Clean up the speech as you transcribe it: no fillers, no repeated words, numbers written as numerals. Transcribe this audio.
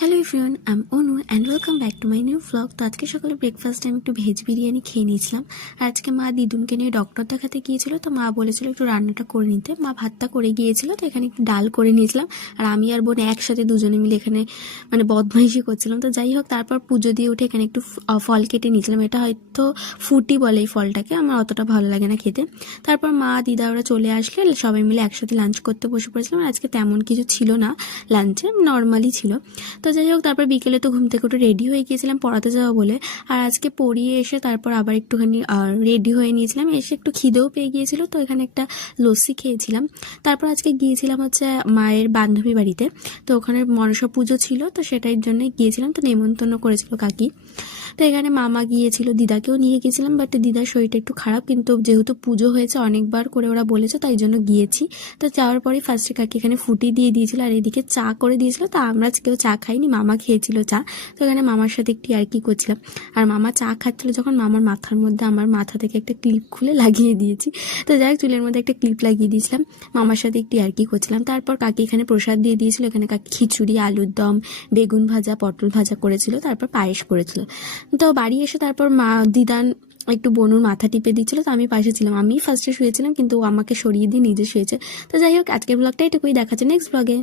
Hello everyone, I am Anu and welcome back to my new vlog. তো আজকে সকালে ব্রেকফাস্টে আমি একটু ভেজ বিরিয়ানি খেয়ে নিয়েছিলাম। আর আজকে মা দিদুনকে নিয়ে ডক্টর দেখাতে গিয়েছিল, তো মা বলেছিল একটু রান্নাটা করে নিতে। মা ভাতটা করে গিয়েছিল, তো এখানে একটু ডাল করে নিয়েছিলাম। আর আমি আর বোন একসাথে দুজনে মিলে এখানে বদমাইশি করছিলাম। তো যাই হোক, তারপর পুজো দিয়ে উঠে এখানে একটু ফল কেটে নিয়েছিলাম। এটা হয়তো ফুটি বলে এই ফলটাকে, আমার অতটা ভালো লাগে না খেতে। তারপর মা দিদা ওরা চলে আসলে সবাই মিলে একসাথে লাঞ্চ করতে বসে পড়েছিলাম। আর আজকে তেমন কিছু ছিল না লাঞ্চে, নর্মালি ছিল। তো যাই হোক, তারপর বিকেলে তো ঘুম থেকে একটু রেডি হয়ে গিয়েছিলাম পড়াতে যাওয়া বলে। আর আজকে পড়িয়ে এসে তারপর আবার একটুখানি রেডি হয়ে নিয়েছিলাম। এসে একটু খিদেও পেয়ে গিয়েছিল, তো এখানে একটা লস্যি খেয়েছিলাম। তারপর আজকে গিয়েছিলাম হচ্ছে মায়ের বান্ধবী বাড়িতে। তো ওখানে মনসা পুজো ছিল, তো সেটার জন্যই গিয়েছিলাম। তো নেমন্তন্ন করেছিল কাকি। তো এখানে মামা গিয়েছিল, দিদাকেও নিয়ে গেছিলাম, বাট দিদার শরীরটা একটু খারাপ, কিন্তু যেহেতু পুজো হয়েছে অনেকবার করে ওরা বলেছে, তাই জন্য গিয়েছি। তো যাওয়ার পরে ফার্স্টে কাকি এখানে ফুটি দিয়ে দিয়েছিল, আর এদিকে চা করে দিয়েছিল। তো আমরা কেউ চা খাইনি, মামা খেয়েছিল চা। তো এখানে মামার সাথে একটু আর কি করছিলাম। আর মামা চা খাচ্ছিল যখন, মামার মাথার মধ্যে আমার মাথা থেকে একটা ক্লিপ খুলে লাগিয়ে দিয়েছি। তো যাই হোক, চুলের মধ্যে একটা ক্লিপ লাগিয়ে দিয়েছিলাম, মামার সাথে একটু আর কি করছিলাম। তারপর কাকি এখানে প্রসাদ দিয়ে দিয়েছিল। এখানে কাকি খিচুড়ি, আলুর দম, বেগুন ভাজা, পটল ভাজা করেছিল, তারপর পায়েস করেছিল। তো বাড়ি এসে তারপর মা দিদান একটু বনুর মাথা টিপে দিচ্ছিল, তো আমি পাশে ছিলাম। আমি ফার্স্টে শুয়েছিলাম, কিন্তু ও আমাকে সরিয়ে দিয়ে নিজে শুয়েছে। তো যাই হোক, আজকের ব্লগটা এটুকুই, দেখাচ্ছে নেক্সট ব্লগে।